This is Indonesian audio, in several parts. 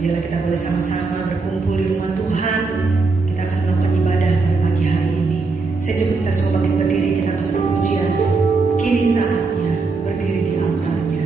Biarlah kita boleh sama-sama berkumpul di rumah Tuhan. Kita akan melakukan ibadah pada pagi hari ini. Saya coba kita semua bangkit berdiri, kita akan satu pujian. Kini saatnya berdiri di altarnya.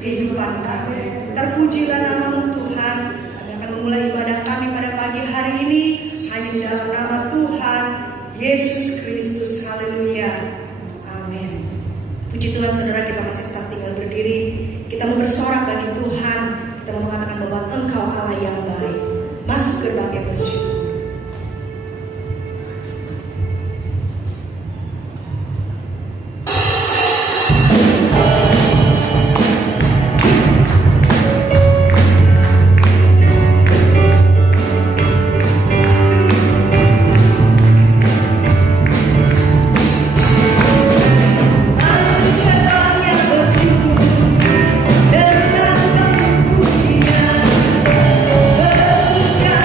kehidupan kami. Terpujilah nama-Mu Tuhan. Kami akan memulai ibadah kami pada pagi hari ini hanya di dalam nama Tuhan Yesus Kristus. Haleluya. Amin. Puji Tuhan, saudara, kita masih tetap tinggal berdiri. Kita mau bersorak bagi Tuhan. Kita mau mengatakan bahwa Engkau Allah yang baik. Masuk gerbangnya bersyukur. Dengan pujian bersuka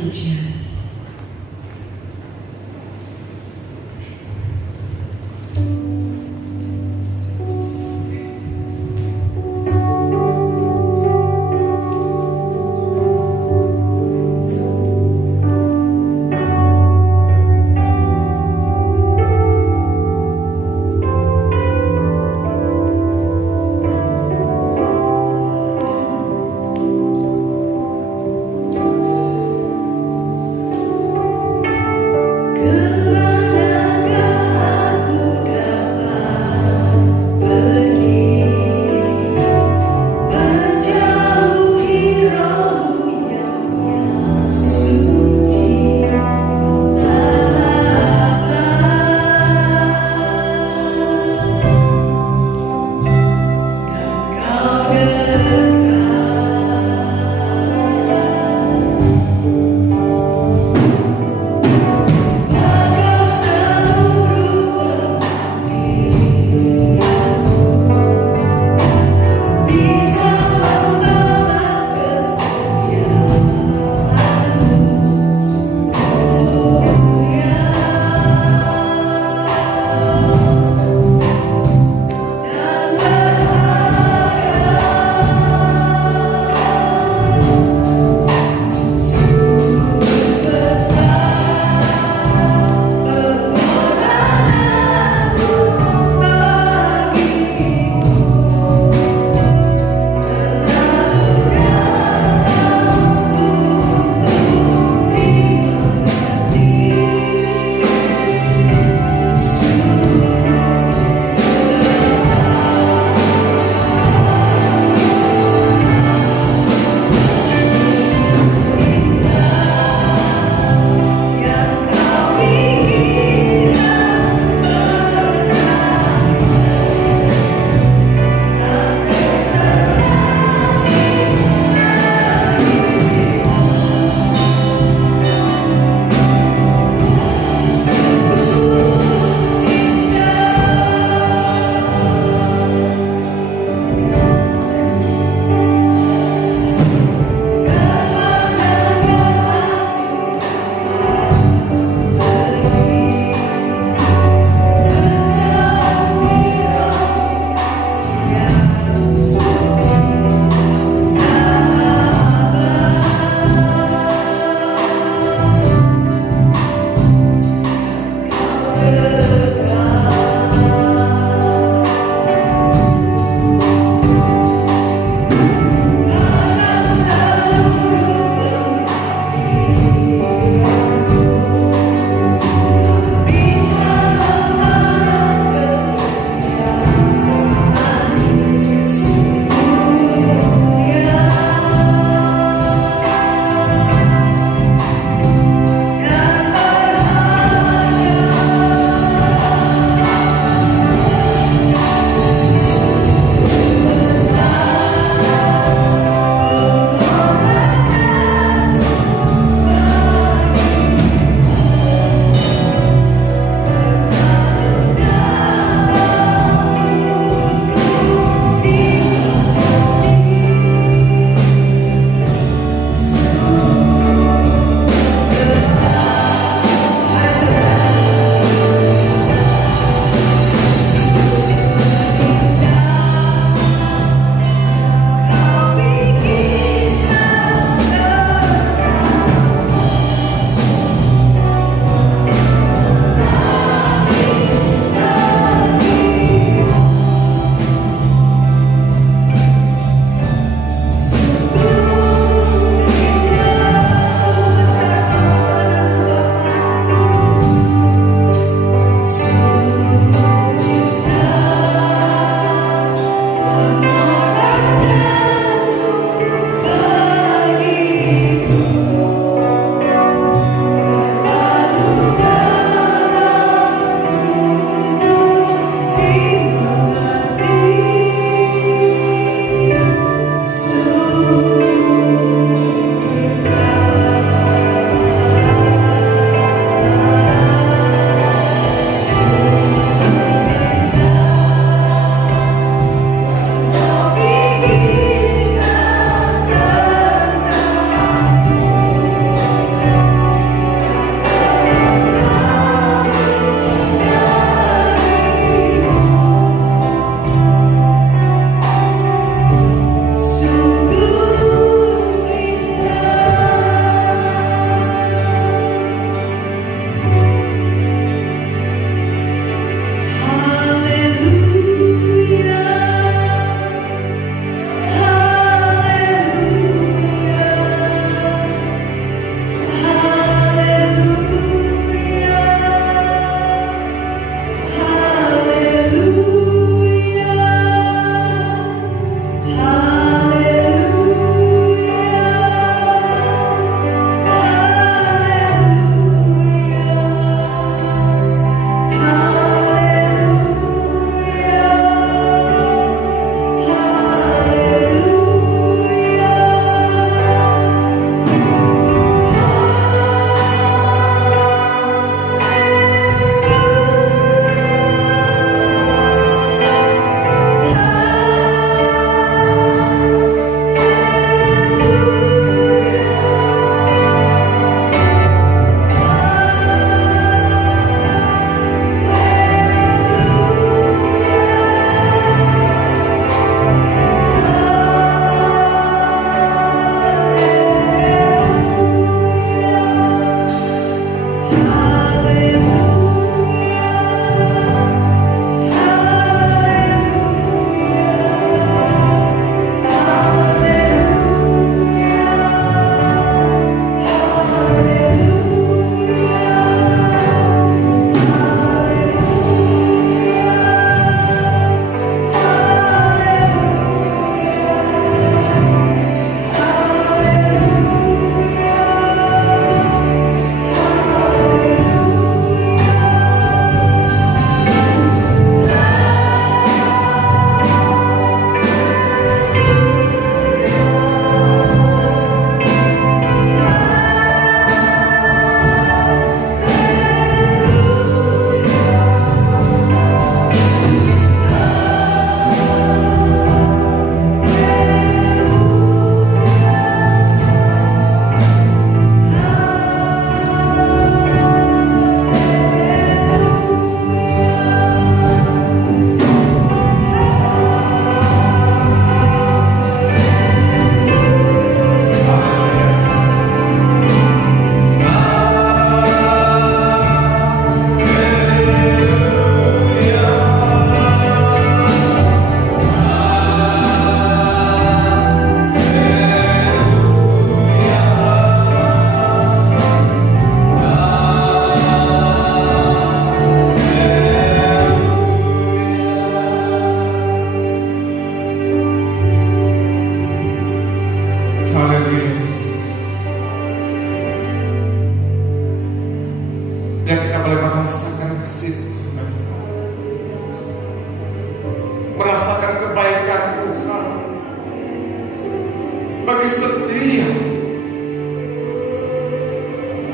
pujian.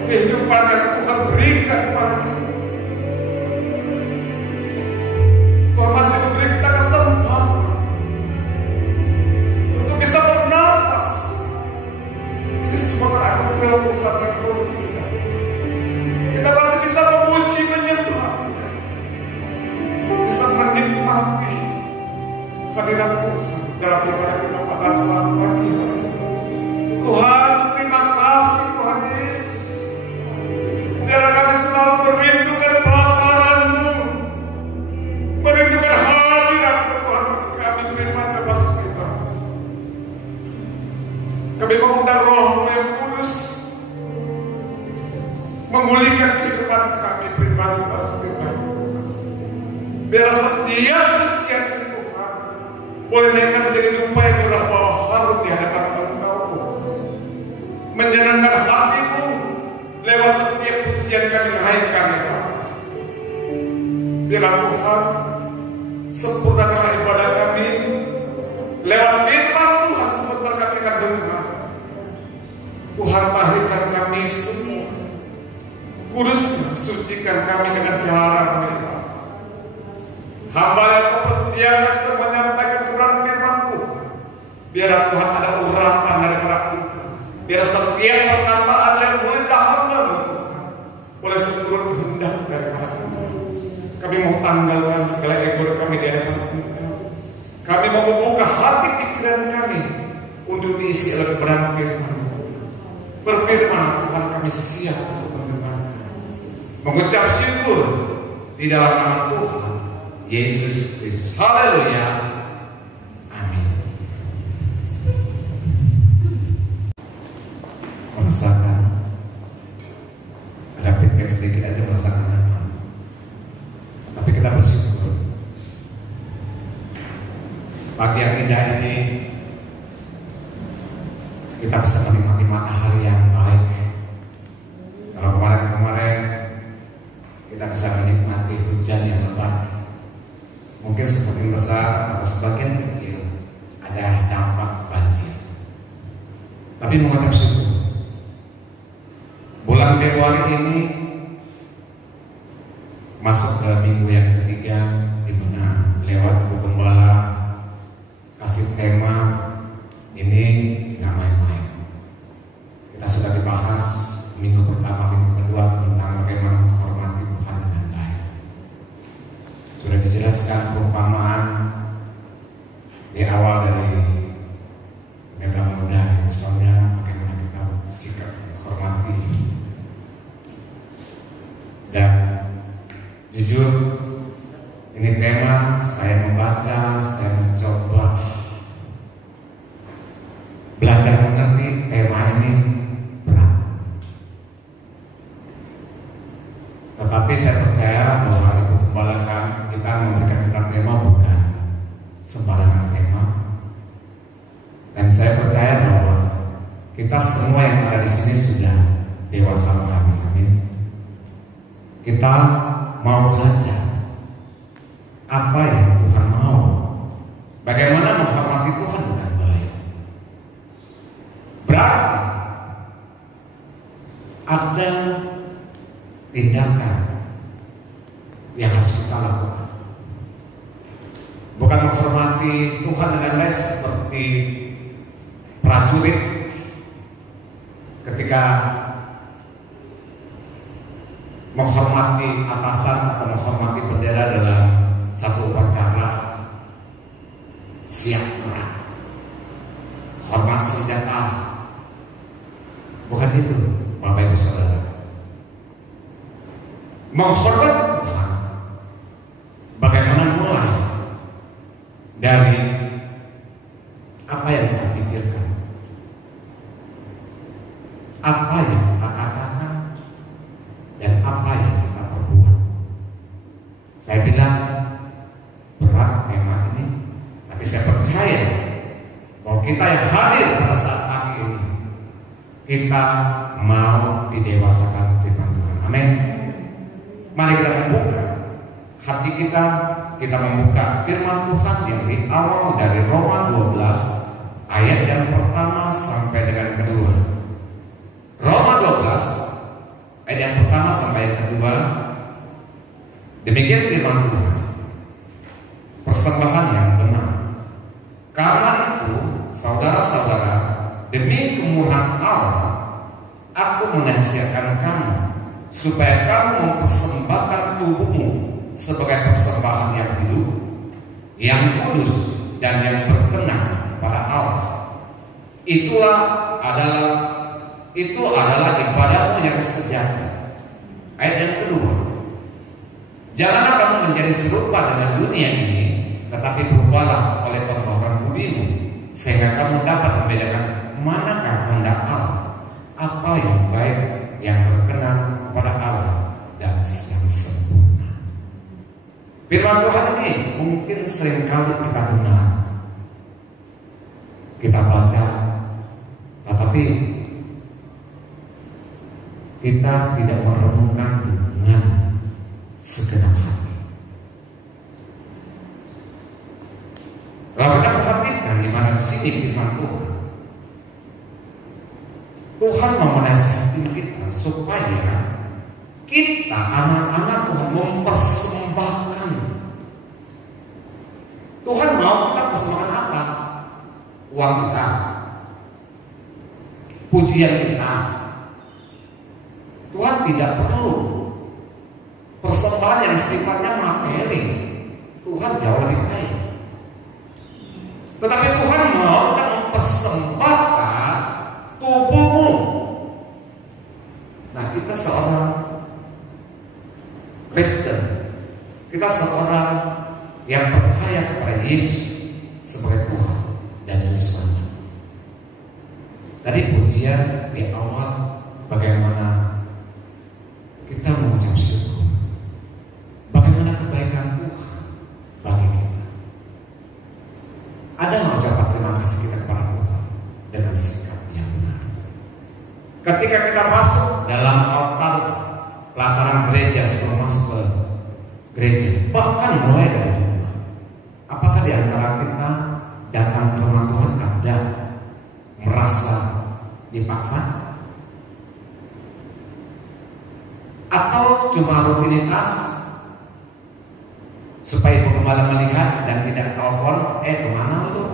kehidupan yang Tuhan berikan kepada kita. Tuhan masih memberi kita kesempatan untuk bisa bernafas. Ini semua anugerah Tuhan yang berlimpah. Kita masih bisa memuji, menyembah, bisa menikmati hadirat Tuhan dalam ibadah kita pada saat pagi. Tuhan, terima kasih Tuhan Yesus. Biarlah kami selalu merindukan pelaparan-Mu, merindukan hadirat-Mu Tuhan. Kami beriman lepas kita. Kami mengundang Roh-Mu yang kudus memulihkan kehidupan kami pribadi lepas kita. Biarlah setiap pujian Tuhan boleh naikkan menjadi dupa yang murah bawah harum di hadapan Engkau, menyenangkan hati-Mu lewat setiap pujian kami naikkan ya Bapa. Biarlah Tuhan sempurnakanlah ibadah kami lewat firman Tuhan sebentar kami akan dengar. Tuhan tahirkan kami semua, kuduskan, sucikan kami dengan darah-Mu. Hamba yang berpersiapan untuk menyampaikan Quran firman Tuhan, biarlah Tuhan ada urapan daripada kita. Biar setiap perkataan yang boleh hamba-Mu Tuhan boleh seluruh kehendak daripada Tuhan. Kami mau tanggalkan segala ego kami di hadapan Engkau. Kami mau membuka hati pikiran kami untuk diisi oleh kebenaran firman. Berfirman Tuhan, kami siap untuk mendengarkan. Mengucap syukur di dalam nama Tuhan Yesus Kristus. Haleluya. Amin. Merasakan ada feedback sedikit aja, merasakan apa? Tapi kita bersyukur pagi yang indah ini kita bisa menikmati matahari yang baik. Kalau kemarin-kemarin kita bisa menikmati hujan yang lebat, mungkin sebagian besar atau sebagian kecil ada dampak banjir. Tapi mengucap syukur, bulan Februari ini masuk ke minggu yang ketiga, di mana lewat Ibu Gembala kasih tema ini nggak main-main. Kita sudah dibahas minggu pertama, minggu kedua tentang bagaimana menghormati Tuhan dengan baik. Sudah dijelaskan perumpamaan di awal dari memang muda, misalnya bagaimana kita sikap menghormati. Dan jujur, ini tema saya membaca, saya mencoba belajar mengerti tema ini berat. Tetapi saya percaya bahwa Ibu Gembala kita memberikan kita tema bukan sembarangan tema. Dan saya percaya bahwa kita semua yang ada di sini sudah dewasa memahami. Amin. Kita mau belajar apa yang Tuhan mau, bagaimana menghormati Tuhan dengan baik. Berarti ada tindakan yang harus kita lakukan. Bukan menghormati Tuhan dengan baik seperti prajurit ketika menghormati atasan atau menghormati bendera dalam satu upacara siap perang, hormat senjata. Bukan itu, Bapak Ibu Saudara. Menghormat Tuhan bagaimana mulai dari apa yang kita pikirkan, apa yang kita katakan, dan apa yang kita perbuat. Saya bilang berat tema ini, tapi saya percaya bahwa kita yang hadir pada saat pagi ini, kita mau didewasakan firman Tuhan. Amin. Mari kita membuka hati kita membuka firman Tuhan yang di awal dari Roma 12 ayat yang pertama sampai dengan kedua. Roma 12 demikian firman Tuhan, persembahan yang benar. Karena itu, saudara-saudara, demi kemurahan Allah, aku menasihatkan kamu supaya kamu mempersembahkan tubuhmu sebagai persembahan yang hidup, yang kudus, dan yang berkenan kepada Allah. Itu adalah ibadahmu yang sejati. Ayat yang kedua, janganlah kamu menjadi serupa dengan dunia ini, tetapi berubahlah oleh pembaharuan budimu, sehingga kamu dapat membedakan manakah kehendak Allah, apa yang baik, yang berkenan kepada Allah, dan yang sempurna. Firman Tuhan ini mungkin seringkali kita dengar, kita baca, tetapi kita tidak merenungkan dengan segenap hati. Kalau kita perhatikan di mana di sini firman Tuhan, Tuhan mau menasihati kita supaya kita anak-anak Tuhan mempersembahkan. Tuhan mau kita persembahkan apa? Uang kita, pujian kita. Tuhan tidak perlu persembahan yang sifatnya materi. Tuhan jauh lebih kaya. Tetapi Tuhan mau kita mempersembahkan tubuhmu. Nah, kita seorang Kristen, kita seorang yang percaya kepada Yesus sebagai Tuhan dan Juru Selamat. Tadi pujian di awal bagaimana kita mengucap syukur, bagaimana kebaikan Tuhan bagi kita. Ada mengucapkan terima kasih kita kepada Tuhan dengan sikap yang benar. Ketika kita masuk dalam altar pelataran gereja sebelum masuk ke gereja, bahkan mulai dari rumah, apakah di antara kita datang ke rumah Tuhan ada merasa dipaksa? Atau cuma rutinitas supaya ibu gembala melihat dan tidak telepon, kemana lu?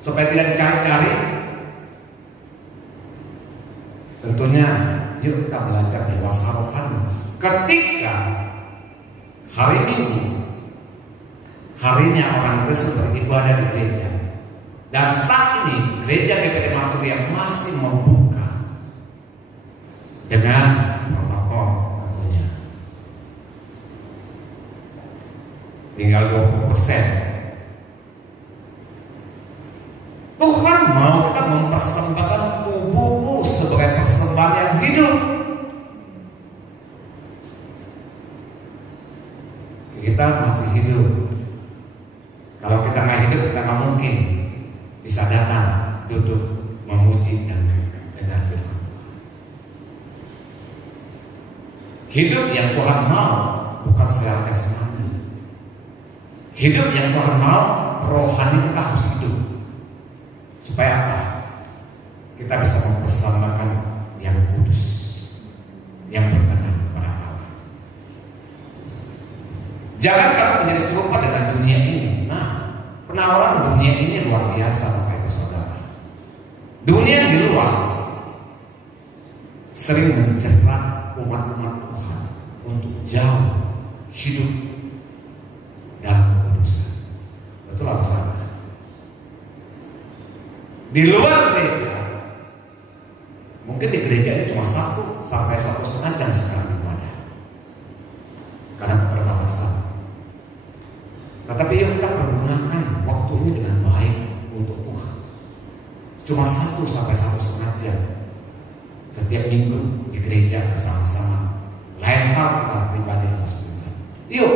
Supaya tidak dicari-cari. Tentunya yuk kita belajar dewasa rohani. Ketika hari Minggu, harinya orang Kristen beribadah di gereja, dan saat ini gereja GPT Maturia masih membuka dengan protokol tentunya, tinggal 20%. Tuhan mau kita mempersembahkan tubuhmu sebagai persembahan yang hidup. Kita masih hidup. Kalau kita nggak hidup, kita nggak mungkin bisa datang, duduk, memuji dan dengar firman Tuhan. Hidup yang Tuhan mau bukan secara jasmani. Hidup yang Tuhan mau, rohani kita harus hidup. Supaya apa? Kita bisa mempersembahkan yang kudus, yang berkenan kepada Allah. Jangan kamu menjadi serupa dengan dunia ini. Nah, penawaran dunia ini luar biasa, Bapak Ibu Saudara. Dunia di luar sering menjerat umat-umat Tuhan untuk jauh hidup dalam kekudusan. Betul apa salah? Di luar gereja, mungkin di gereja ini cuma 1 sampai 1,5 jam sekarang ibadah karena keterbatasan. Tetapi yuk kita pergunakan waktu ini dengan baik untuk Tuhan. Cuma 1 sampai 1,5 jam setiap minggu di gereja bersama-sama. Lain hal kita pribadi harus berbuat. Yuk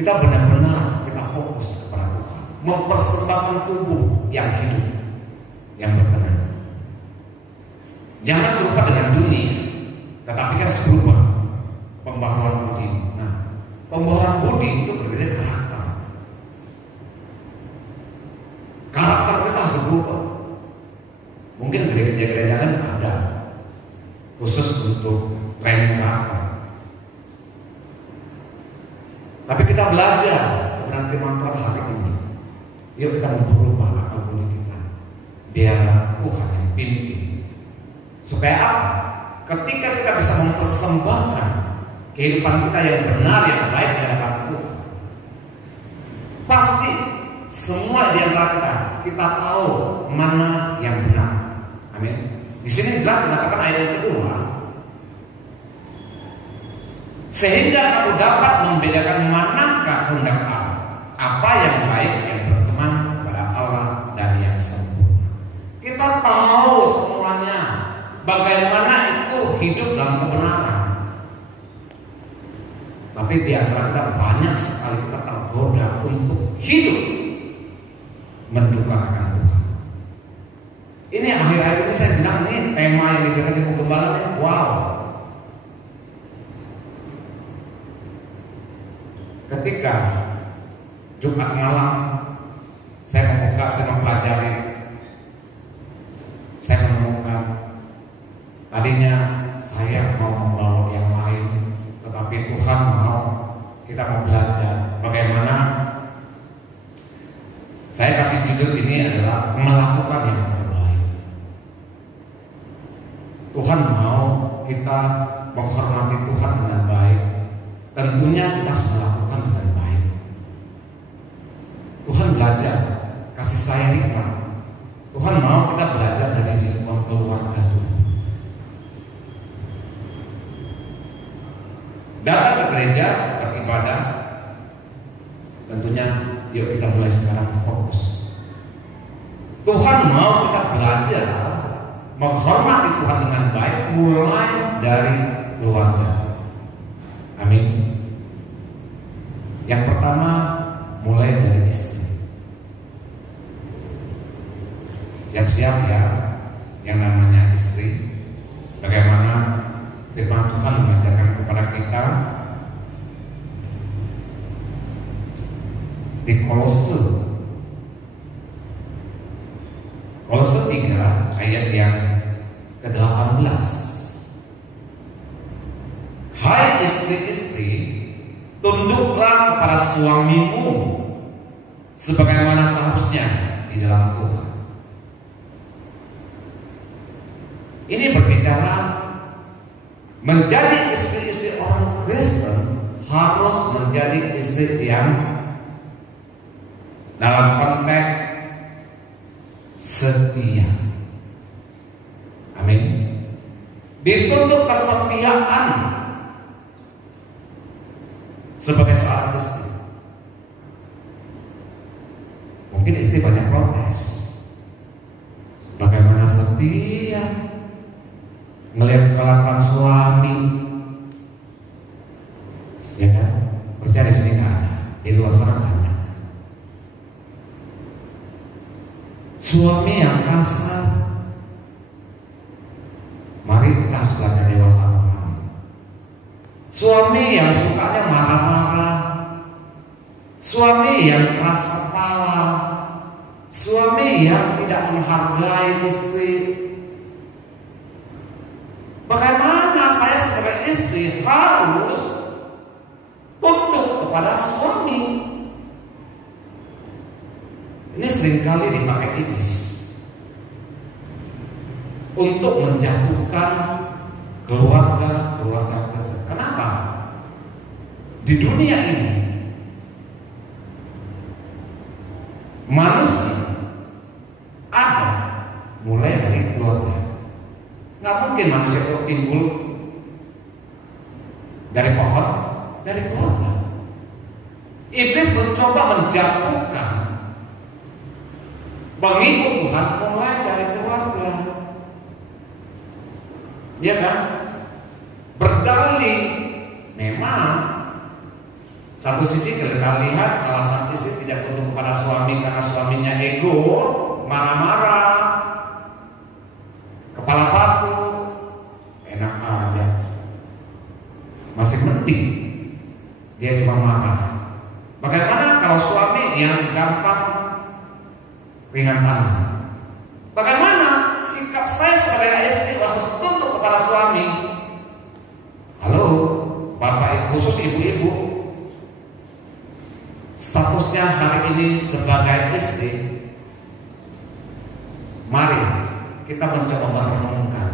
kita benar-benar kita fokus kepada Tuhan, mempersembahkan tubuh yang hidup, yang berkenan. Jangan serupa dengan dunia, tetapi kan serupa pembaharuan budi. Nah, pembaharuan budi itu berbeda karakter. Karakter kita harus berubah. Mungkin gereja-gereja kan ada khusus untuk training karakter. Tapi kita belajar kebenaran firman Tuhan hari ini. Yuk kita merubah akal budi kita. Biarlah Tuhan yang pimpin. Supaya apa? Ketika kita bisa mempersembahkan kehidupan kita yang benar, yang baik di hadapan Tuhan, pasti semua di antara kita tahu mana yang benar. Amin. Di sini jelas dikatakan ayat yang kedua, sehingga kamu dapat membedakan manakah kehendak Allah, apa yang baik, yang berkenan kepada Allah dan yang sempurna. Kita tahu semuanya bagaimana itu hidup dalam kebenaran. Tapi di antara kita banyak sekali kita tergoda untuk hidup mendukakan Tuhan. Ini akhir-akhir ini saya bilang, ini tema yang diberikan di pengembalaan ini, wow. Ketika Jumat malam saya membuka, saya mempelajari, saya menemukan tadinya saya mau membawa yang lain, tetapi Tuhan mau kita mau belajar bagaimana. Saya kasih judul ini adalah melakukan yang terbaik. Tuhan mau kita menghormati Tuhan dengan baik. Tentunya kita harus melakukan dengan baik. Tuhan belajar kasih sayang hikmat. Tuhan mau kita belajar dari lingkungan keluarga dulu. Datang ke gereja beribadah, tentunya yuk kita mulai sekarang fokus. Tuhan mau kita belajar menghormati Tuhan dengan baik mulai dari keluarga. Amin. Yang pertama mulai dari istri. Siap-siap ya, yang namanya istri. Bagaimana firman Tuhan mengajarkan kepada kita di Kolose 3 ayat yang ke-18. Hai istri-istri, tunduklah kepada suamimu sebagaimana seharusnya di dalam Tuhan. Ini berbicara menjadi istri-istri orang Kristen harus menjadi istri yang dalam konteks setia. Amin. Dituntut kesetiaan sebagai seorang istri. Mungkin istri banyak protes. Bagaimana setia ngelihat kelakuan suami, ya kan? Percaya di sini nggak ada, di luar sana banyak. Suami yang kasar, mari kita harus belajar dewasa memahami. Suami yang sukanya marah-marah, suami yang keras kepala, suami yang tidak menghargai istri. Bagaimana saya sebagai istri harus tunduk kepada suami? Ini seringkali dipakai iblis untuk menjatuhkan keluarga Kristen. Kenapa? Di dunia ini manusia ada mulai dari keluarga. Nggak mungkin manusia itu timbul dari pohon, dari keluarga. Iblis mencoba menjatuhkan pengikut Tuhan mulai dari keluarga. Ya kan? Berdalih, memang satu sisi kita lihat kalau sang istri tidak tunduk kepada suami karena suaminya ego, marah-marah, kepala batu, enak aja, masih mending dia cuma marah. Bagaimana kalau suami yang gampang ringan tangan? Bagaimana sikap saya sebagai istri harus tunduk kepada suami? khusus ibu-ibu, statusnya hari ini sebagai istri. Mari kita mencoba merenungkan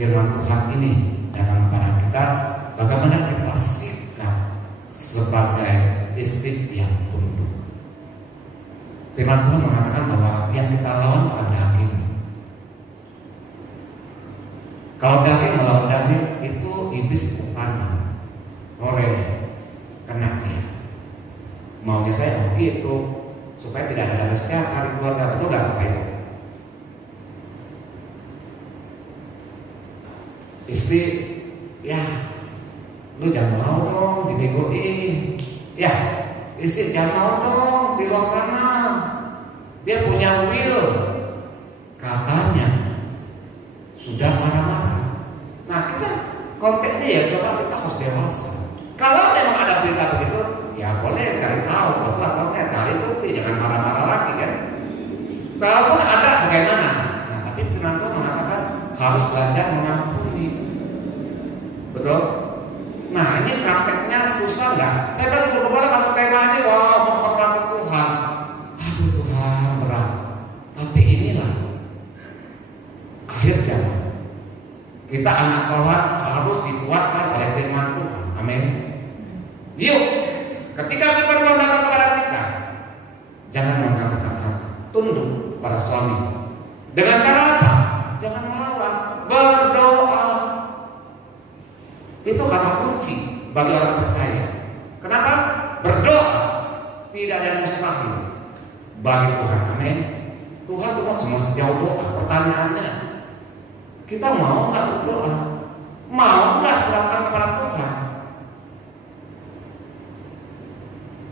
firman Tuhan ini dalam kepada kita, bagaimana kita sikap sebagai istri yang tunduk. Firman Tuhan mengatakan bahwa yang kita lawan adalah daging. Kalau daging melawan daging, itu iblis bukan kena dia. Maunya saya begitu supaya tidak ada dalam sejahtera di keluarga, betul nggak Bapak Ibu? Istri, ya, lu jangan mau dong dibegoin. Ya, istri jangan mau dong di luar sana. Dia punya will, katanya sudah marah-marah. Nah, kita konteksnya ya coba kita harus dewasa. Kalau memang ada berita begitu, ya boleh cari tahu, betul atau enggak, cari bukti, jangan marah-marah lagi kan. Kalaupun ada bagaimana? Nah, tapi firman Tuhan mengatakan harus belajar mengampuni. Betul? Nah, ini prakteknya susah nggak? Saya bilang ibu kepala kasih tema ini, wah menghormati Tuhan. Aduh Tuhan berat. Tapi inilah akhir zaman. Kita anak Tuhan harus dikuatkan oleh firman Tuhan. Amin. Yuk, ketika firman Tuhan datang kepada kita, jangan mengharuskan hati, tunduk pada suami. Dengan cara apa? Jangan melawan, berdoa. Itu kata kunci bagi orang percaya. Kenapa? Berdoa tidak ada yang mustahil bagi Tuhan. Amin. Tuhan cuma sejauh doa. Pertanyaannya, kita mau nggak berdoa? Mau nggak serahkan kepada Tuhan?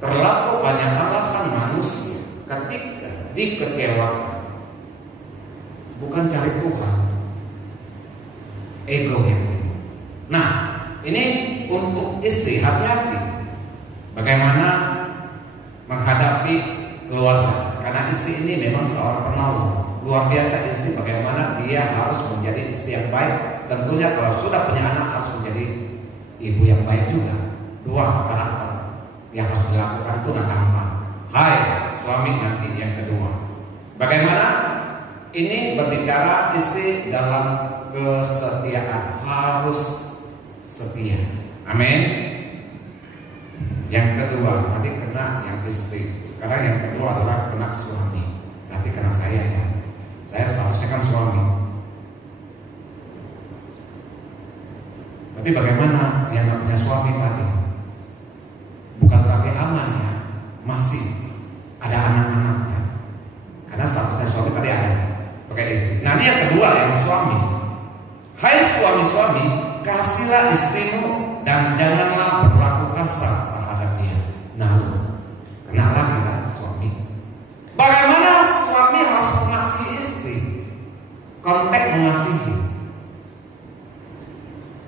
Terlalu banyak alasan manusia ketika dikecewakan, bukan cari Tuhan, ego yang ini. Nah, ini untuk istri, hati-hati bagaimana menghadapi keluarga, karena istri ini memang seorang penolong. Luar biasa istri, bagaimana dia harus menjadi istri yang baik. Tentunya kalau sudah punya anak harus menjadi ibu yang baik juga. Dua karakter yang harus dilakukan itu nggak gampang. Hai suami, nanti yang kedua, bagaimana ini berbicara istri dalam kesetiaan, harus setia. Amin. Yang kedua tadi kena yang istri, sekarang yang kedua adalah kena suami. Nanti kena saya ya. Saya seharusnya kan suami. Tapi bagaimana yang nggak punya suami tadi? Bukan berarti aman ya, masih ada anak-anaknya. Karena statusnya suami tadi ada. Oke, nah ini yang kedua yang suami. Hai suami-suami, kasihlah istrimu dan janganlah berlaku kasar terhadap dia. Nah, kena lagi kan suami. Bagaimana suami harus mengasihi istri? Konteks mengasihi.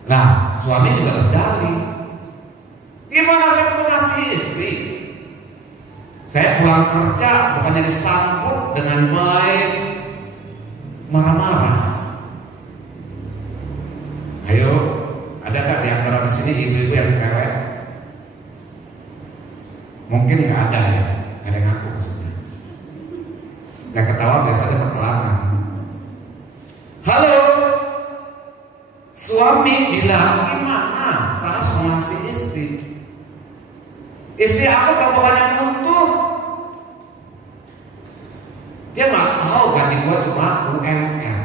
Nah, suami juga berdalih. Gimana saya mengasihi istri? Saya pulang kerja bukannya disambut dengan baik, marah-marah. Ayo, adakah di antara di sini ibu-ibu yang cewek? Mungkin nggak ada ya, nggak ada yang ngaku maksudnya. Yang ketawa biasanya perkelangan. Halo, suami bilang gimana? Saya harus mengasihi istri. Istri aku kalau banyak nuntut, dia nggak tahu gaji gua cuma UMR,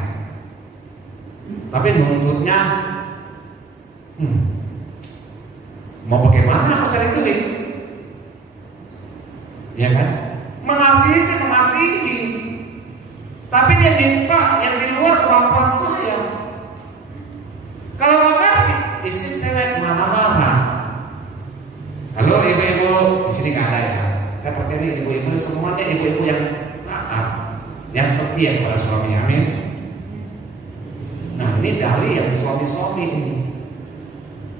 tapi nuntutnya, mau bagaimana aku cari duit? Ya kan? Mengasihi sih mengasihi, tapi dia minta yang di luar kemampuan saya. Kalau nggak kasih, istri cewek marah-marah. Halo ibu-ibu, di sini nggak ada ya? Saya percaya ini ibu-ibu semuanya ibu-ibu yang taat, yang setia kepada suami. Amin. Nah ini dalih yang suami-suami ini.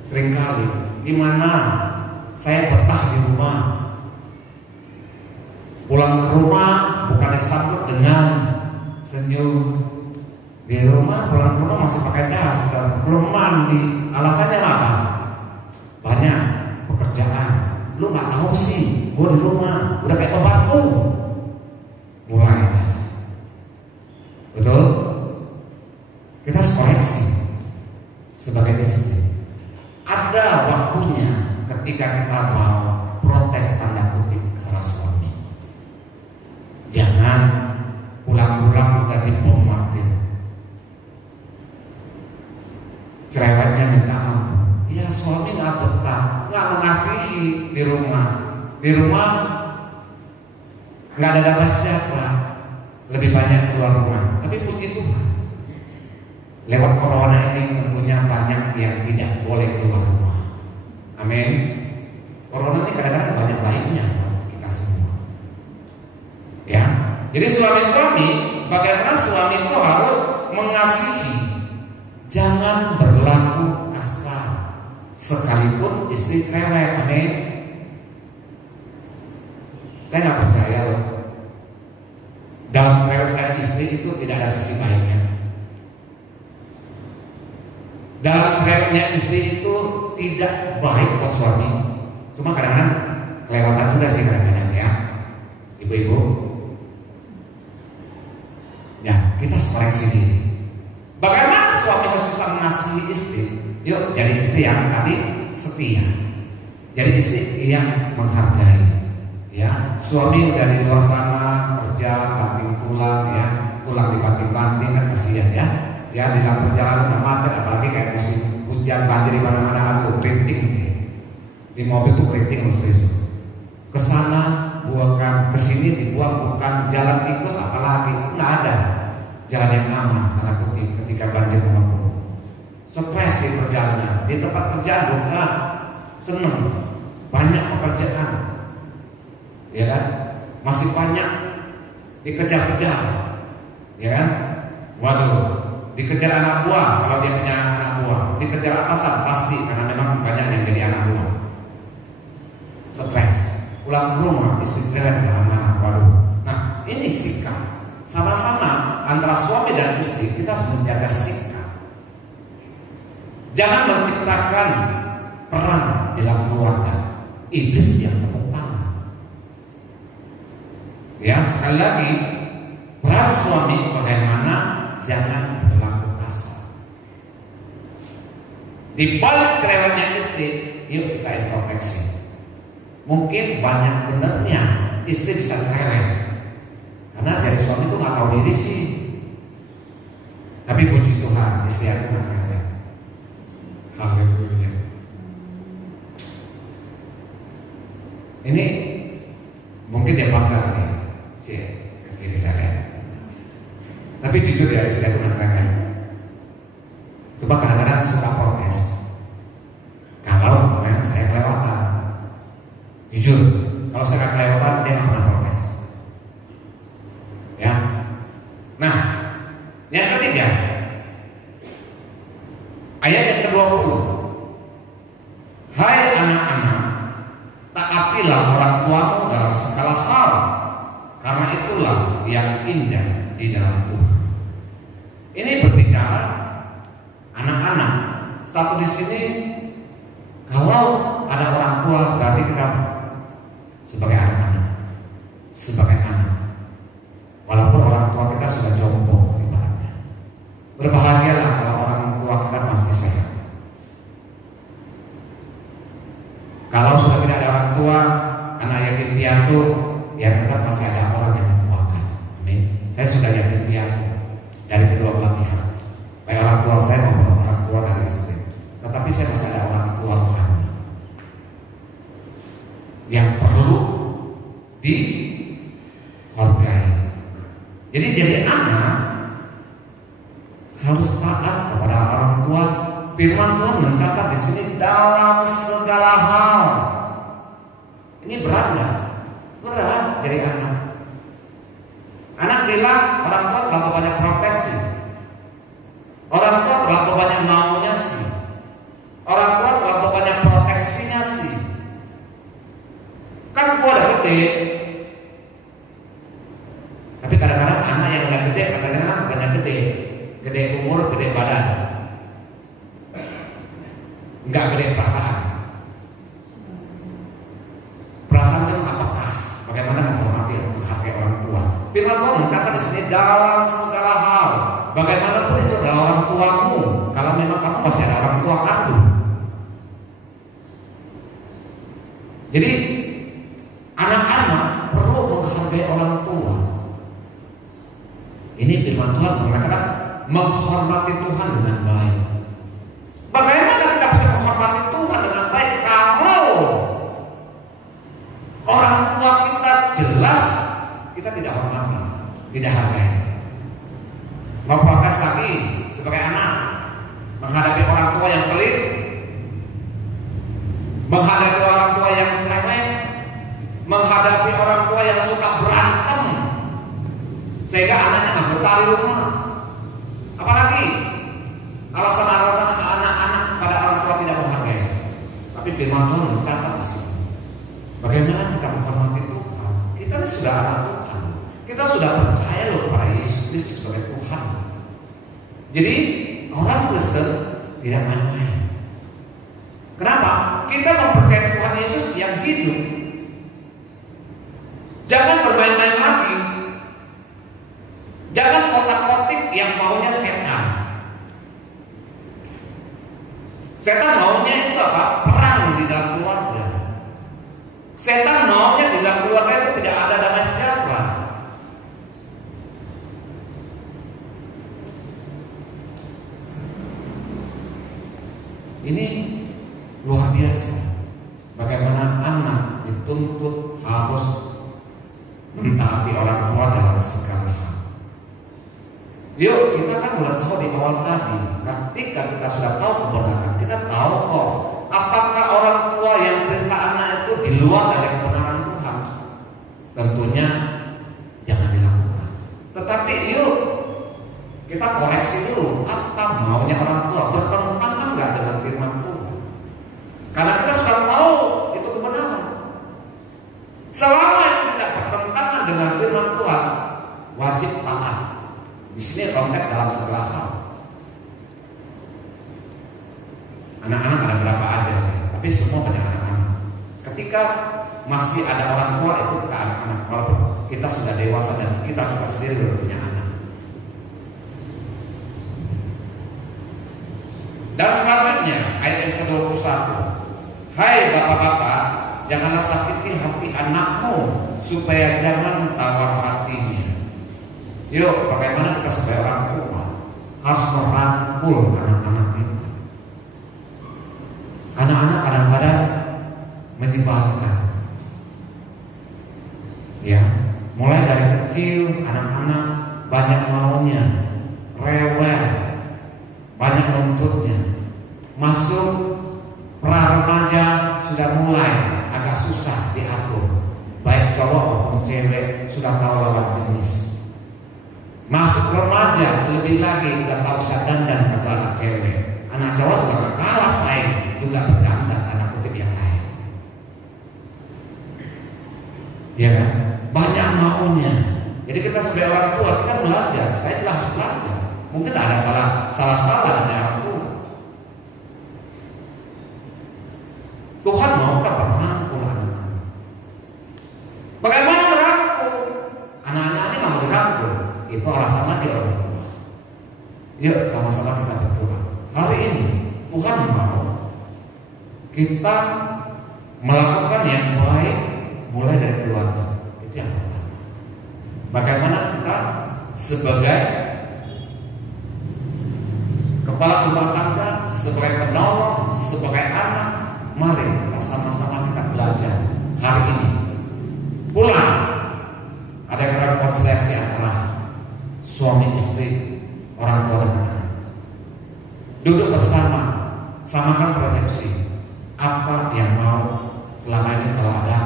Seringkali, gimana saya betah di rumah, pulang ke rumah bukan disambut dengan senyum. Di rumah pulang ke rumah masih pakai daster, belum mandi. Alasannya apa? banyak pekerjaan. Lu nggak tahu sih, gue di rumah udah kayak pembantu. Mulai, betul? Kita harus koreksi sebagai istri. Ada waktunya ketika kita mau protes tanda kutip kepada suami. Jangan pulang-pulang udah dibombardir. Cerewetnya minta ampun. Ya suami nggak betah, nggak mengasihi di rumah. Di rumah nggak ada damai sejahtera, lebih banyak keluar rumah. Tapi puji Tuhan, lewat corona ini tentunya banyak yang tidak boleh keluar rumah. Amin. Corona ini kadang-kadang banyak baiknya kita semua. Ya, jadi suami-suami, bagaimana suami itu harus mengasihi, jangan berlaku kasar, sekalipun istri cerewet. Amin. Saya nggak percaya loh, dalam cerewetnya istri itu tidak ada sisi baiknya. Dalam cerewetnya istri itu tidak baik buat suami. Cuma kadang-kadang kelewatan juga sih kadang-kadang ya, ibu-ibu. Ya, kita harus koreksi diri. Bagaimana suami harus bisa mengasihi istri? Yuk, jadi istri yang tadi setia. Jadi istri yang menghargai. Ya, suami udah di luar sana kerja, banting tulang ya, tulang dibanting-banting kan kasihan ya. Ya, di dalam perjalanan udah macet, apalagi kayak musim hujan banjir di mana-mana, aduh keriting deh. Di mobil tuh keriting serius. Kesana buangkan, kesini dibuang, bukan jalan tikus apalagi nggak ada jalan yang aman tanda kutip ketika banjir mengepung. Stres di perjalanan, di tempat kerja bukan seneng, banyak pekerjaan, ya kan? Masih banyak dikejar-kejar, ya kan? Waduh, dikejar anak buah kalau dia punya anak buah, dikejar atasan pasti karena memang banyak yang jadi anak buah. Stres, pulang ke rumah istri cerewet kemana-mana. Waduh, nah ini sikap sama-sama antara suami dan istri, kita harus menjaga sikap. Jangan menciptakan perang dalam keluarga, iblis yang tepuk tangan. Ya, sekali lagi, peran suami bagaimana jangan berlaku kasar. Di balik cerewetnya istri, yuk kita introspeksi. Mungkin banyak benernya istri bisa cerewet, karena dari suami itu nggak tahu diri sih. Tapi puji Tuhan, istri aku nggak cerewet. Haleluya. Ini mungkin dia bangga nih, sih ini saya. Tapi jujur ya, istri aku nggak cerewet. Coba kadang-kadang suka protes kalau memang saya kelewatan. Jujur, kalau saya nggak kelewatan dia nggak pernah protes. Ya. Nah, yang ketiga, ayat yang ke-20. Hai anak-anak, taatilah orang tuamu dalam segala hal, karena itulah yang indah di dalam Tuhan. Ini berbicara anak-anak. Satu di sini, kalau ada orang tua berarti kita sebagai anak-anak, sebagai anak. Walaupun orang tua kita sudah jompo ibaratnya. Berbahagialah kalau orang tua kita masih sehat. Kalau sudah tidak ada orang tua, anak yatim piatu, ya tetap pasti ada orang yang mendoakan. Amin. Saya sudah yatim piatu dari kedua belah pihak, baik orang tua saya maupun orang tua dari istri. Tetapi saya masih ada orang tua rohani yang perlu dihargai. Jadi anak harus taat kepada orang tua. Firman Tuhan mencatat di sini dalam segala hal. Ini berat nggak? Berat jadi anak. Anak bilang orang tua terlalu banyak profesi, orang tua terlalu banyak maunya sih, orang tua terlalu banyak proteksinya sih. Kan gua udah gede. Tapi kadang-kadang anak yang udah gede, kadang-kadang bukannya gede umur, gede badan, nggak gede perasaan. walaupun itu adalah orang tuamu, kalau memang kamu masih ada orang tua kandung. Jadi anak-anak perlu menghargai orang tua. Ini firman Tuhan mengatakan menghormati Tuhan dengan baik. Bagaimana kita bisa menghormati Tuhan dengan baik kalau orang tua kita jelas kita tidak hormati, tidak hargai? Mau protes lagi sebagai anak menghadapi orang tua yang pelit, menghadapi orang tua yang cerewet, menghadapi orang tua yang suka berantem sehingga anaknya nggak betah di rumah. Apalagi alasan-alasan anak-anak pada orang tua tidak menghargai. Tapi firman Tuhan mencatat di sini. Bagaimana kita menghormati Tuhan? Kita sudah anak Tuhan. Kita sudah percaya loh kepada Yesus Kristus sebagai Tuhan. Jadi orang Kristen tidak main-main. Kenapa? Kita mempercayai Tuhan Yesus yang hidup. Jangan bermain-main lagi. Jangan kotak-kotik yang maunya setan. Setan maunya itu apa? Perang di dalam keluarga. Setan maunya di dalam keluarga itu tidak ada damai sejahtera. Ini luar biasa. Bagaimana anak dituntut harus mentaati orang tua dalam segala hal. Yuk, kita kan udah tahu di awal tadi, ketika kita sudah tahu kebenaran, kita tahu kok apakah orang tua yang perintah anak itu di luar dari kebenaran Tuhan. Tentunya jangan dilakukan. Tetapi yuk kita koreksi dulu, apa maunya orang tua, bertentangan nggak dengan firman Tuhan? Karena kita sudah tahu itu kebenaran. Selama itu tidak bertentangan dengan firman Tuhan, wajib taat. Di sini konteks dalam segala hal. Anak-anak ada berapa aja sih? Tapi semua banyak anak-anak. Ketika masih ada orang tua itu kita anak-anak. Walaupun kita sudah dewasa dan kita juga sendiri sudah punya anak. Dan selanjutnya ayat yang ke-21. Hai bapak-bapak, janganlah sakiti hati anakmu supaya jangan tawar hatinya. Yuk, bagaimana kita sebagai orang tua harus merangkul anak-anak kita. Anak-anak kadang-kadang menyebalkan. Ya, mulai dari kecil anak-anak banyak maunya, rewel, banyak nuntutnya. Masuk pra-remaja sudah mulai agak susah diatur. Baik cowok maupun cewek sudah tahu lawan jenis. Masuk remaja lebih lagi udah tahu bisa dandan kata anak cewek. Anak cowok juga gak kalah saing, juga berdandan anak kutip yang lain. Ya kan? Banyak maunya. Jadi kita sebagai orang tua kita belajar. Saya telah belajar. Mungkin ada salah dari orang tua. Tuhan mau kita merangkul anak-anak. Bagaimana merangkul? Anak-anak ini nggak mau dirangkul. Itu alasan lagi orang tua. Yuk sama-sama kita berdoa. Hari ini Tuhan mau kita melakukan yang baik mulai dari keluarga. Itu yang pertama. Bagaimana kita sebagai kepala rumah tangga, sebagai penolong, sebagai anak, mari kita sama-sama kita belajar hari ini. Pulang ada rekonsiliasi antara suami istri, orang tua dan anak. Duduk bersama, samakan persepsi. Apa yang mau selama ini kalau ada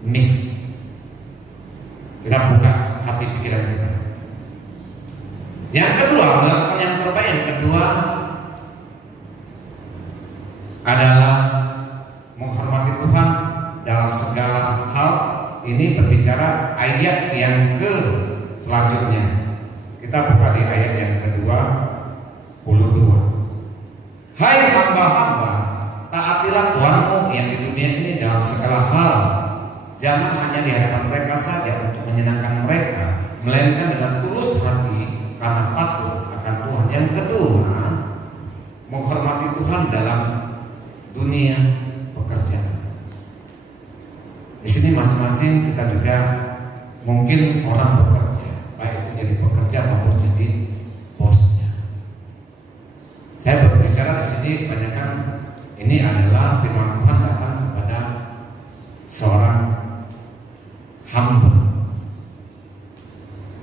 miss, kita buka hati pikiran kita. Yang kedua, melakukan yang terbaik. Yang kedua adalah menghormati Tuhan dalam segala hal. Ini berbicara ayat yang ke selanjutnya. Kita buka di ayat yang ke-22. Hai hamba-hamba, taatilah Tuhanmu yang di dunia ini dalam segala hal. Jangan hanya di hadapan mereka saja untuk menyenangkan mereka, melainkan dengan tulus hati karena takut akan mungkin orang bekerja, baik itu jadi pekerja maupun jadi bosnya. Saya berbicara di sini kebanyakan ini adalah firman Tuhan datang kepada seorang hamba.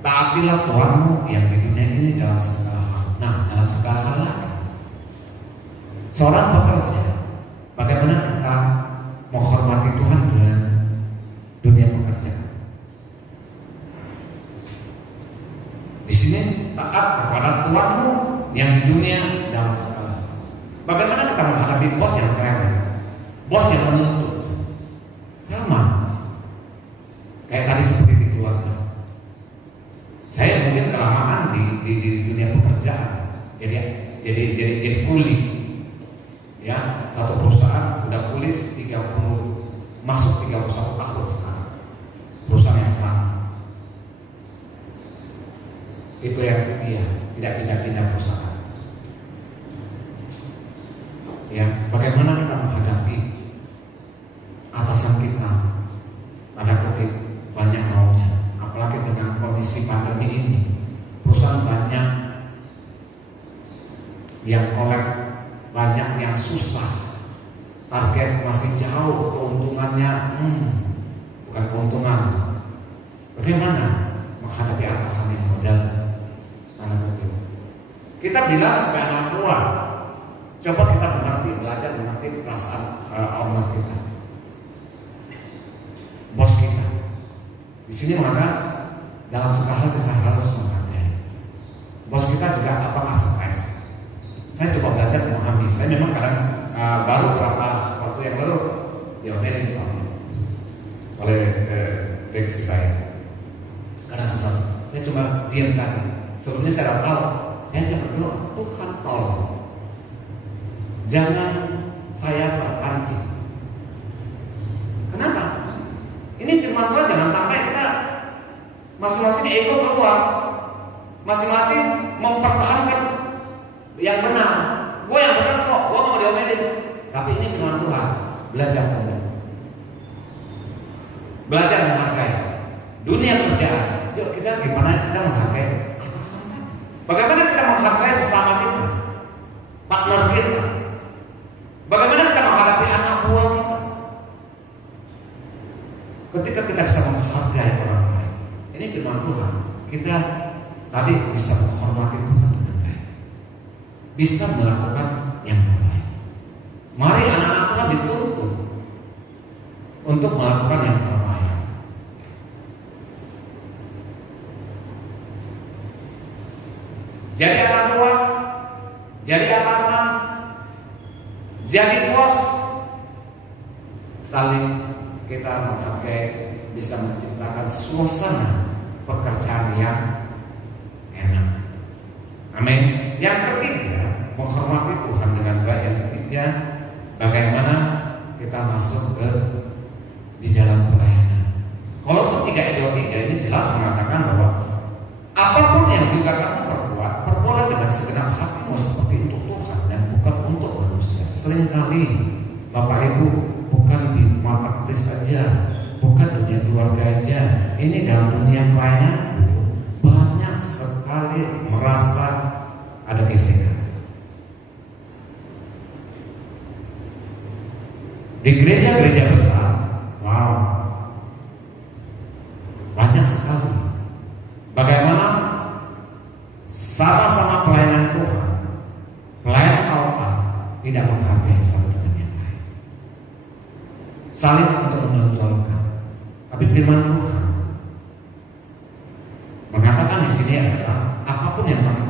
Taatilah Tuhanmu yang di dunia ini dalam segala hal. Nah, dalam segala hal lagi. Seorang pekerja, bagaimana kita menghormati Tuhan dengan dunia pekerjaan? Di sini taat kepada Tuhanmu yang di dunia dalam segala hal. Bagaimana kita menghadapi bos yang cerewet, bos yang menuntut? Sama, kayak tadi seperti di keluarga. Saya mungkin kelamaan di dunia pekerjaan, jadi kuli. Ya, satu perusahaan udah kuli 31 tahun sekarang. Perusahaan yang sama. Itu yang setia, tidak pindah-pindah perusahaan. Ya, bagaimana kita menghadapi atasan kita? Tanda kutip banyak maunya, apalagi dengan kondisi pandemi ini. Perusahaan banyak yang kolek, banyak yang susah. Target masih jauh, keuntungannya bukan keuntungan. Bagaimana menghadapi atasan yang modal? Tanda kutip. Kita bilang sebagai anak tua, coba kita belajar mengerti perasaan owner kita, bos kita. Di sini mengatakan dalam segala hal kita harus menghargai. Bos kita juga apakah stres? Saya coba belajar memahami. Saya memang kadang baru beberapa waktu yang lalu diomelin soalnya oleh direksi saya karena sesuatu. Saya cuma diam tadi. Sebelumnya saya tahu. Saya cuma berdoa, Tuhan tolong, jangan saya terpancing. Kenapa? Ini firman Tuhan, jangan sampai kita masing-masing ego keluar, masing-masing mempertahankan yang benar. Gue yang benar kok, gue gak mau diomelin. Tapi ini firman Tuhan, belajar teman, belajar menghargai dunia kerjaan. Yuk kita gimana kita menghargai atasan? Bagaimana kita menghargai sesama kita, partner kita? Bagaimana kita menghadapi anak buah kita? Ketika kita bisa menghargai orang lain, ini firman Tuhan, kita tadi bisa menghormati Tuhan dengan baik, bisa melakukan yang terbaik. Mari anak-anak Tuhan dituntut untuk melakukan yang terbaik. Jadi anak buah, jadi atasan, jadi bos, saling kita menghargai, bisa menciptakan suasana pekerjaan yang enak. Amin. Yang ketiga, menghormati Tuhan dengan baik. Yang ketiga, bagaimana kita masuk di dalam pelayanan. Kolose 3:23 ini jelas mengatakan bahwa apapun yang juga kamu perbuatlah dengan segenap hatimu seperti untuk Tuhan dan bukan untuk manusia. Seringkali Bapak Ibu, bukan di marketplace saja, bukan dunia keluarga aja, ini dalam dunia pelayanan banyak sekali merasa ada gesekan. Di gereja-gereja besar, wow, banyak sekali. Bagaimana sama-sama pelayanan Tuhan, pelayanan altar tidak menghargai satu dengan yang lain, saling untuk menonjolkan. Tapi firman Tuhan mengatakan di sini adalah apapun yang kamu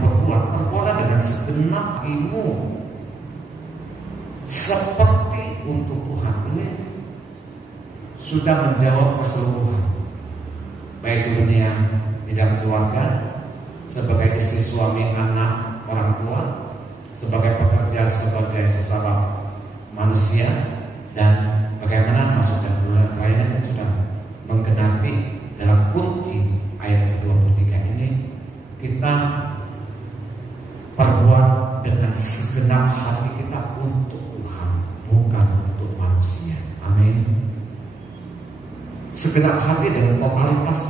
perbuatlah dengan segenap hatimu seperti untuk Tuhan. Ini sudah menjawab keseluruhan, baik di dunia bidang keluarga, sebagai istri, suami, anak, orang tua, sebagai pekerja, sebagai sesama manusia, dan bagaimana masuk dan keluar pelayanan yang sudah menggenapi dalam kunci ayat 23 ini. Kita perbuat dengan segenap hati kita untuk Tuhan, bukan untuk manusia. Amin. Segenap hati dengan totalitas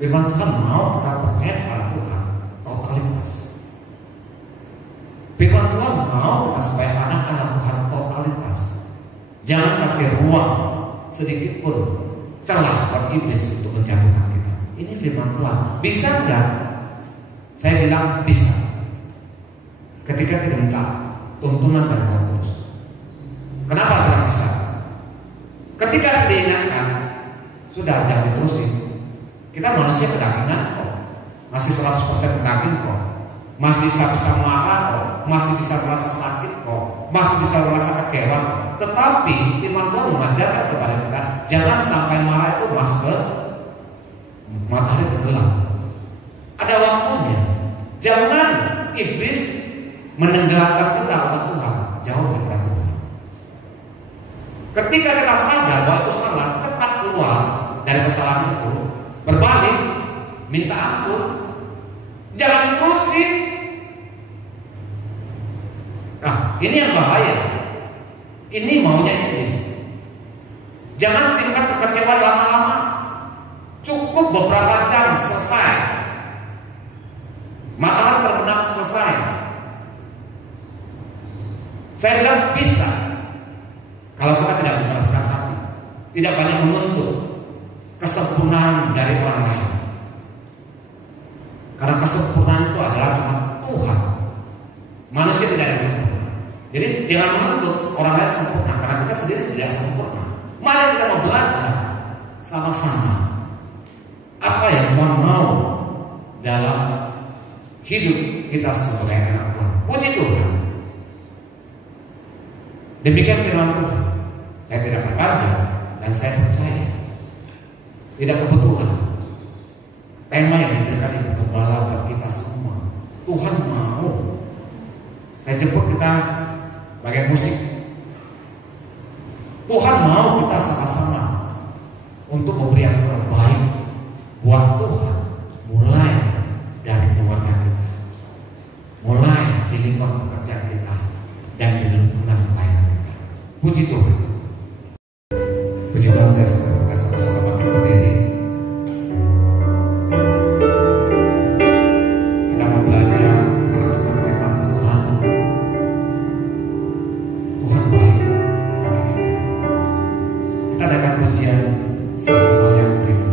Firman Tuhan mau kita percaya pada Tuhan totalitas. Firman Tuhan mau kita sebagai anak-anak Tuhan totalitas. Jangan kasih ruang sedikit pun celah buat iblis untuk menjatuhkan kita. Ini firman Tuhan. Bisa enggak? Saya bilang bisa. Ketika tidak minta tuntunan dari Roh Kudus. Kenapa tidak bisa? Ketika diingatkan, sudah jangan diterusin. Kita manusia kedagingan kok, masih 100% kedaging kok, masih bisa marah kok, masih bisa merasa sakit kok, masih bisa merasa kecewa. Tetapi firman Tuhan mengajarkan kepada kita, jangan sampai marah itu masuk ke matahari tenggelam. Ada waktunya. Jangan iblis menenggelamkan kita kepada Tuhan, jauh daripada Tuhan. Ketika kita sadar bahwa itu salah, cepat keluar dari kesalahan itu, berbalik, minta ampun, jangan diterusin. Nah, ini yang bahaya. Ini maunya iblis. Jangan simpan kekecewaan lama-lama. Cukup beberapa jam selesai. Matahari terbenam selesai. Saya bilang bisa. Kalau kita tidak mengeraskan hati, tidak banyak menuntut kesempurnaan dari orang lain. Karena kesempurnaan itu adalah cuma Tuhan. Manusia tidak ada sempurna. Jadi jangan menuntut orang lain sempurna, karena kita sendiri tidak sempurna. Mari kita mau belajar sama-sama apa yang Tuhan mau dalam hidup kita sebagai anak Tuhan. Puji Tuhan. Demikian firman Tuhan. Saya tidak berbangga dan saya percaya. Tidak kebetulan tema yang diberikan Ibu Gembala buat kita semua. Tuhan mau. Saya jemput kita bagai musik. Tuhan mau kita sama-sama untuk memberi yang terbaik buat Tuhan, mulai dari keluarga kita, mulai di lingkungan pekerjaan kita, dan di lingkungan pelayanan kita. Puji Tuhan. Puji Tuhan. Saya sama-sama bangkit berdiri. Kita mau belajar merenungkan firman Tuhan. Tuhan baik bagi kita. Kita adakan pujian satu hal yang berikut.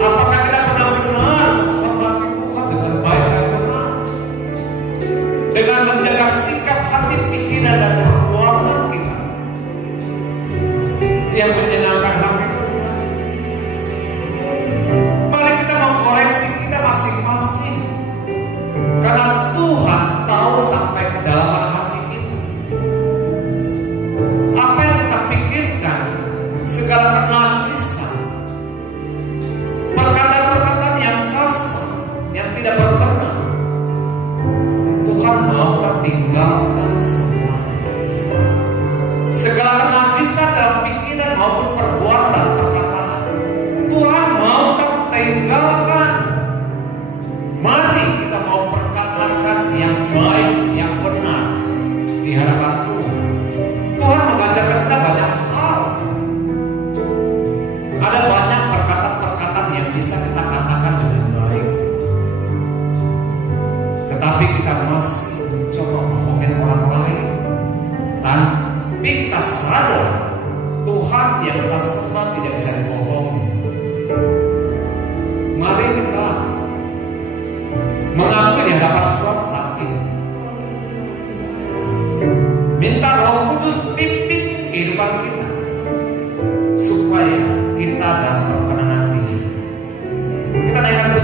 Apakah kita pernah benar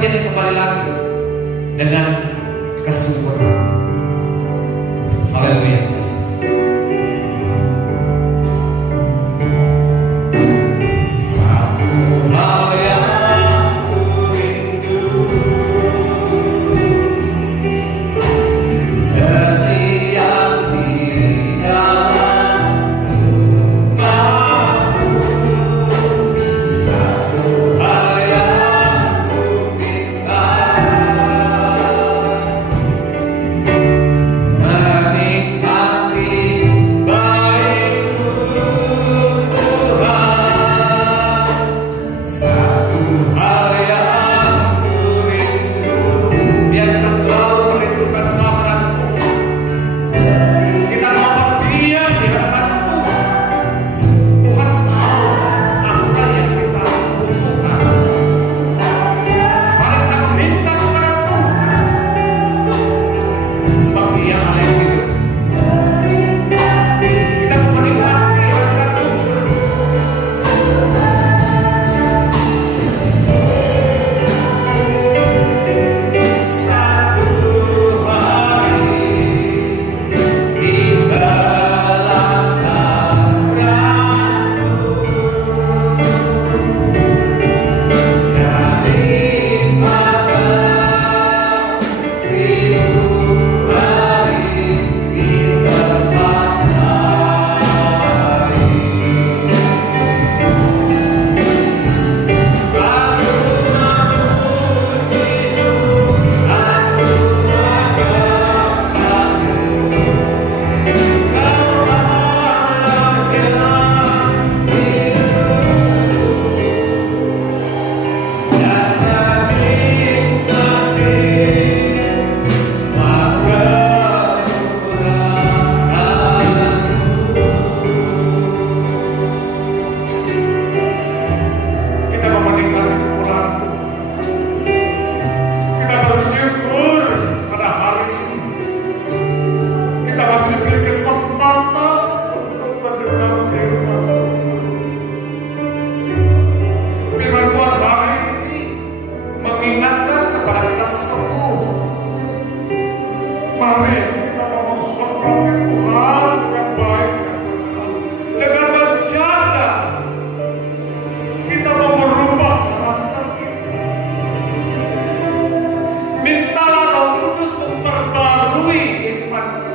ingin kembali lagi dengan kesungguhan. Haleluya Yesus. Satu hal yang ku rindu dari yang di dalam rumahmu. Satu hal yang ku minta, menikmati baik-Mu Tuhan. Satu hal yang ku rindu, biar kita selalu merindukan kehadiran Tuhan. Kita mau berdiam di hadapan Tuhan. Tuhan tahu apa yang kita butuhkan. Mari kita meminta kepada Tuhan, sebab Dia Allah yang hidup. Kita mau menikmati hadirat Tuhan. Satu hari di belakang tanganmu, daripada seribu hari di tempat lain. Aku memuji-Mu, aku mengagungkan-Mu. Kau Allah yang hidup dan menikmati semua kekurangan-Mu. Kita mau menikmati kekurangan. Kita bersyukur pada hari ini. Kita masih diberi kesempatan untuk mendengar firman. Firman Tuhan hari ini mengingatkan kepada kita semua. Mari kita mau menghormati Tuhan dengan baik dan benar, dengan menjaga. Kita mau merubah karakter kita. Mintalah Roh Kudus memperbarui kehidupan kita.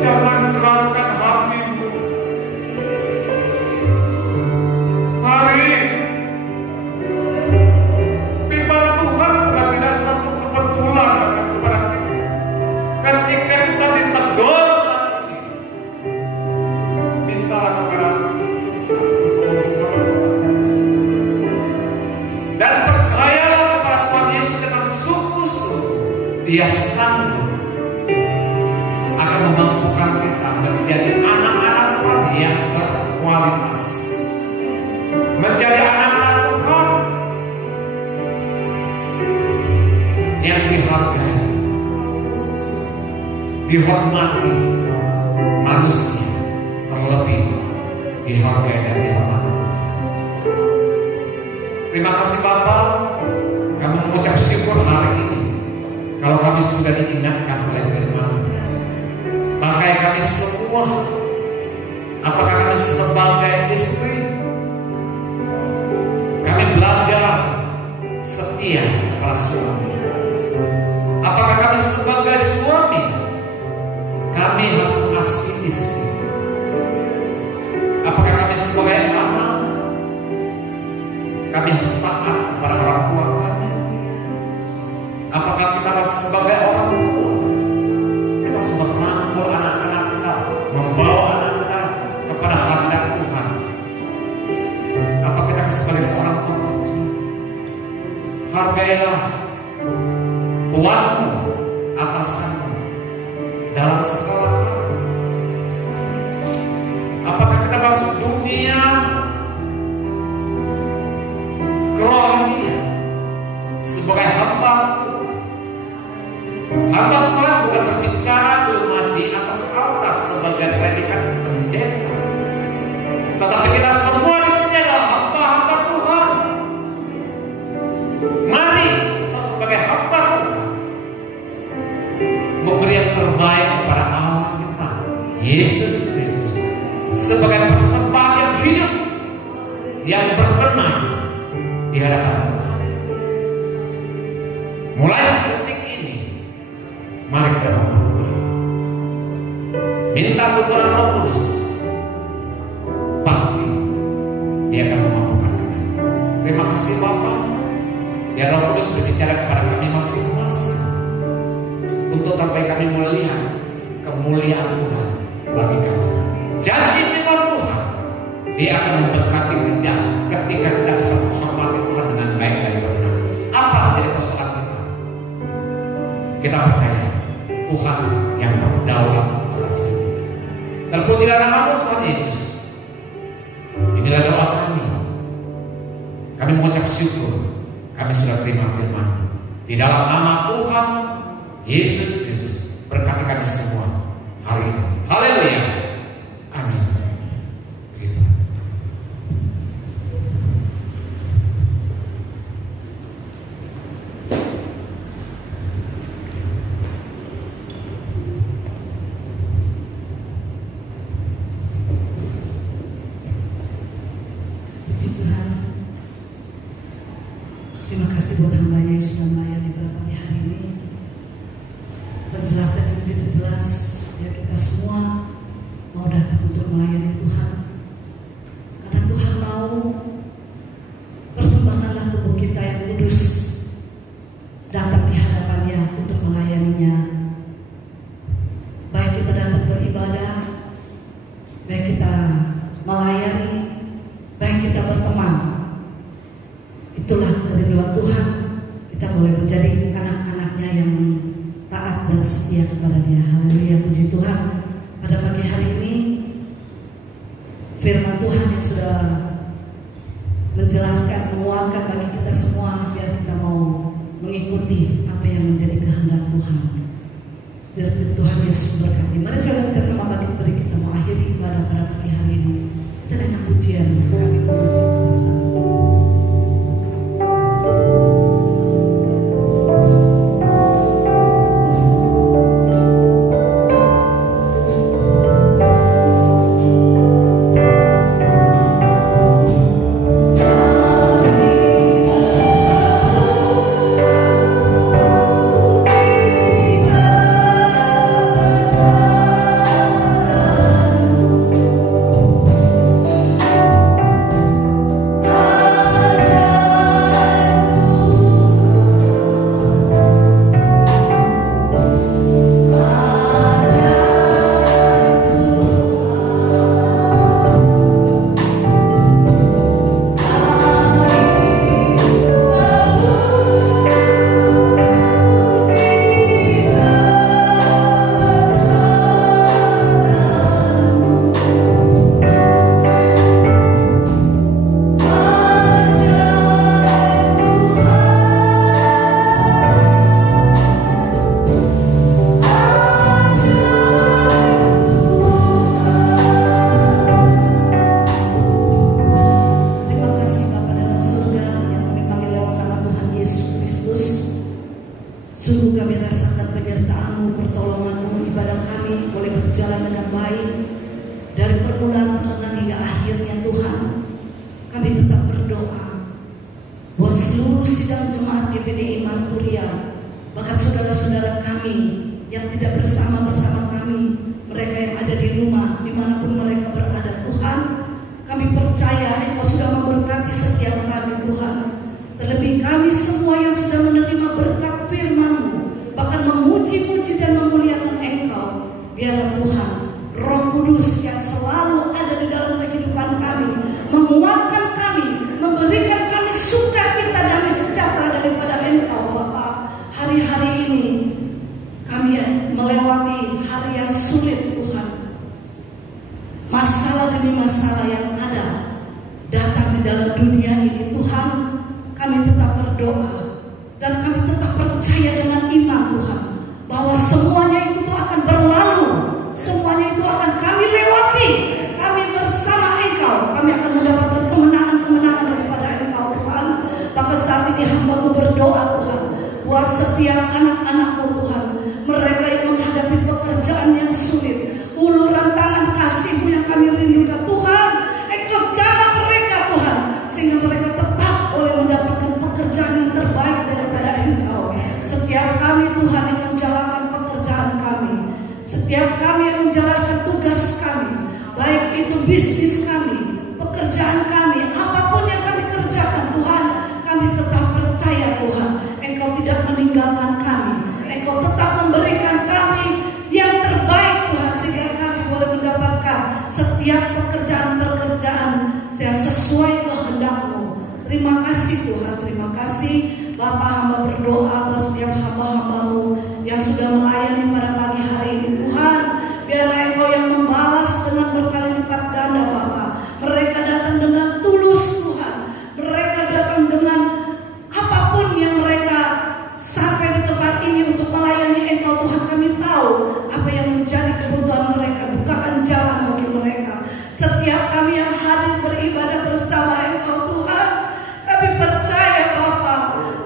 Jangan keraskan hatimu. Mari, firman Tuhan bukan tidak satu kebetulan kepada kita. Ketika kita ditegur saat ini, mintalah kepada Tuhan untuk membuka dan percayalah kepada Tuhan Yesus dengan sungguh-sungguh. Dia sanggup akan memampukan kita menjadi anak-anak Tuhan yang berkualitas, menjadi anak-anak Tuhan yang dihargai, dihormati manusia, terlebih dihargai dan dihormati. Terima kasih Bapak, kami mengucap syukur hari ini kalau kami sudah diingatkan oleh firman. Pakai kami semua, apakah kami sebagai istri, kami belajar setia kepada suami. Apakah kami sebagai suami, kami harus mengasihi istri. Apakah kami sebagai anak, kami harus taat kepada orang tua kami. Apakah kita sebagai orang tua, kita harus merangkul anak-anak kita, membawa anak kita kepada hadirat Tuhan. Apa kita sebagai seorang pekerja, hargailah tuanmu, atasanmu dalam segala hal. Apakah kita masuk dunia kerohanian sebagai hamba Tuhan bukan berbicara cuma di atas altar sebagai predikat pendeta, tetapi kita semua di sini adalah hamba-hamba Tuhan. Mari kita sebagai hamba Tuhan memberi yang terbaik kepada Allah kita, Yesus Kristus, sebagai persembahan yang hidup, yang berkenan di hadapan Tuhan. Mulai detik ini, mari kita berdoa, minta tuntunan Roh Kudus. Pasti Dia akan memampukan kita. Terima kasih Bapa, ya Roh Kudus berbicara kepada kami masing-masing, untuk sampai kami melihat kemuliaan Tuhan bagi kami. Janji firman Tuhan, Dia akan memberkati kita ketika kita bisa menghormati Tuhan dengan baik dan benar. Apa menjadi persoalan kita? Kita percaya Tuhan yang berdaulat atas hidup kita. Terpujilah nama-Mu Tuhan Yesus. Inilah doa kami. Kami mengucap syukur, kami sudah terima firman di dalam nama Tuhan Yesus Kristus. Berkati kami semua hari ini. Haleluya. Amin. Begitu. Puji Tuhan. Terima kasih buat hambanya yang sudah melayani pada pagi hari ini. Penjelasan yang begitu jelas, ya kita semua mau datang untuk melayani Tuhan. Karena Tuhan mau persembahkanlah tubuh kita yang kudus datang di hadapannya untuk melayaninya. Baik kita datang beribadah, baik kita melayani, baik kita berteman. Itulah kerinduan Tuhan. Kita boleh menjadi anak-anaknya yang taat dan setia kepada Dia. Haleluya, puji Tuhan. Pada pagi hari ini firman Tuhan yang sudah menjelaskan, menguatkan bagi kita semua, biar kita mau mengikuti apa yang menjadi kehendak Tuhan. Biar Tuhan Yesus berkati. Mari saudara kita sama bagi beri kita mau akhiri ibadah pada pagi hari ini. Kita dengan pujian kami memuji bersama. Maka saat ini hamba-Mu Engkau tetap memberikan kami yang terbaik Tuhan, sehingga kami boleh mendapatkan setiap pekerjaan-pekerjaan yang sesuai kehendak-Mu. Terima kasih Tuhan, terima kasih Bapa. Hamba berdoa buat setiap hamba-hamba-Mu yang sudah melayani pada pagi hari ini Tuhan. Biarlah Engkau yang membalas dengan berkali lipat ganda Bapa. Mereka datang dengan tulus Tuhan. Mereka datang dengan apapun yang mereka sampai di tempat ini untuk melayani Engkau Tuhan. Kami tahu apa yang menjadi kebutuhan mereka. Bukakan jalan bagi mereka. Setiap kami yang hadir beribadah bersama Engkau Tuhan, kami percaya Bapa,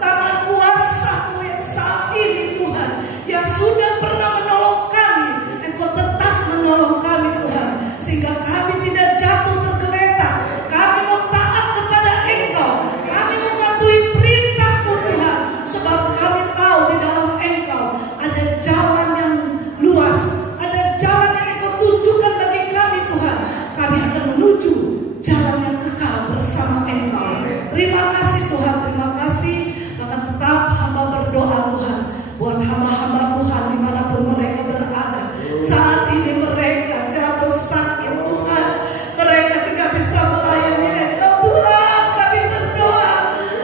tangan kuasa-Mu yang saat ini Tuhan, yang sudah pernah menolong kami, Engkau tetap menolong kami Tuhan, sehingga kami tidak jatuh tergeletak. Kami mau taat kepada Engkau, kami mematuhi perintah-Mu Tuhan, sebab kami tahu di dalam Engkau ada jalan yang luas, ada jalan yang Engkau tunjukkan bagi kami Tuhan. Kami akan menuju jalan yang kekal bersama Engkau. Terima kasih Tuhan, terima kasih. Maka tetap hamba berdoa Tuhan buat hamba-hamba Tuhan dimanapun mereka berada. Saat ini mereka jatuh sakit Tuhan, mereka tidak bisa melayani Engkau Tuhan. Kami berdoa,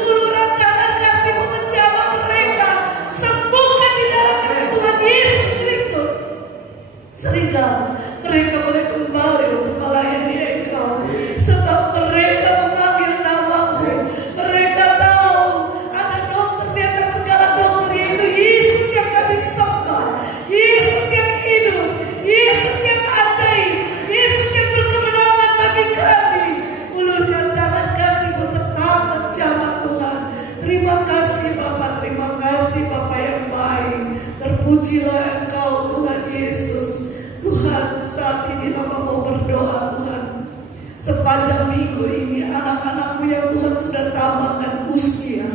uluran tangan kasih-Mu menjamah mereka, sembuhkan di dalam nama Tuhan Yesus Kristus, sehingga mereka boleh kembali untuk melayani Engkau. Sebab mereka memanggil nama-Mu, mereka tahu ada dokter di atas segala dokter, yaitu Yesus yang kami sembah, Yesus yang hidup, Yesus yang ajaib, Yesus yang berkemenangan bagi kami. Ulurkan tangan kasih-Mu tetap menjamah Tuhan. Terima kasih Bapa, terima kasih Bapa yang baik. Terpujilah Engkau Tuhan Yesus. Tuhan, saat ini hamba mau berdoa Tuhan. Sepanjang minggu ini anak-anak-Mu yang Tuhan sudah tambahkan usia,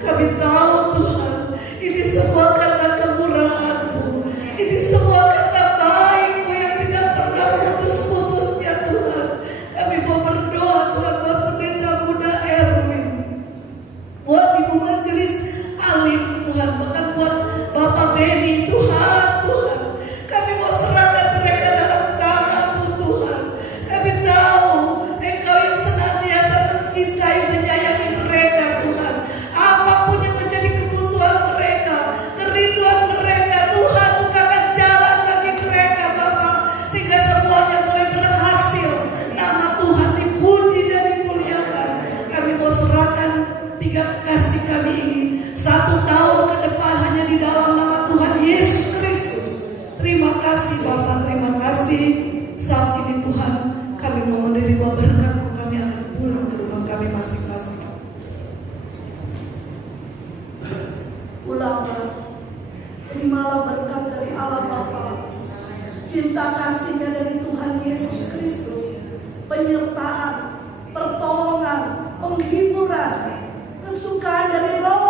kami tahu Tuhan, ini semua karena kemurahan-Mu, ini semua karena baik-Mu yang tidak pernah putus-putusnya Tuhan. Kami mau berdoa Tuhan buat pendeta muda Erwin, buat Ibu Majelis Alim Tuhan, bahkan buat Bapak Beni Tuhan. Tuhan, kami mau serahkan mereka dalam tangan-Mu Tuhan. Kami tahu Engkau yang senantiasa mencintai, menyayangi mereka Tuhan. Apapun yang menjadi kebutuhan mereka, kerinduan mereka Tuhan, bukakan jalan bagi mereka Bapa, sehingga semuanya boleh berhasil. Nama Tuhan dipuji dan dimuliakan. Kami mau serahkan 3 kekasih kami ini 1 tahun ke depan hanya di dalam nama Tuhan Yesus Kristus. Terima kasih Bapa, terima kasih. Saat ini Tuhan, kami mau menerima berkat, kami akan pulang ke rumah kami masing-masing. Ulanglah, terimalah berkat dari Allah Bapa, cinta kasih-Nya dari Tuhan Yesus Kristus, penyertaan, pertolongan, penghiburan, kesukaan dari Roh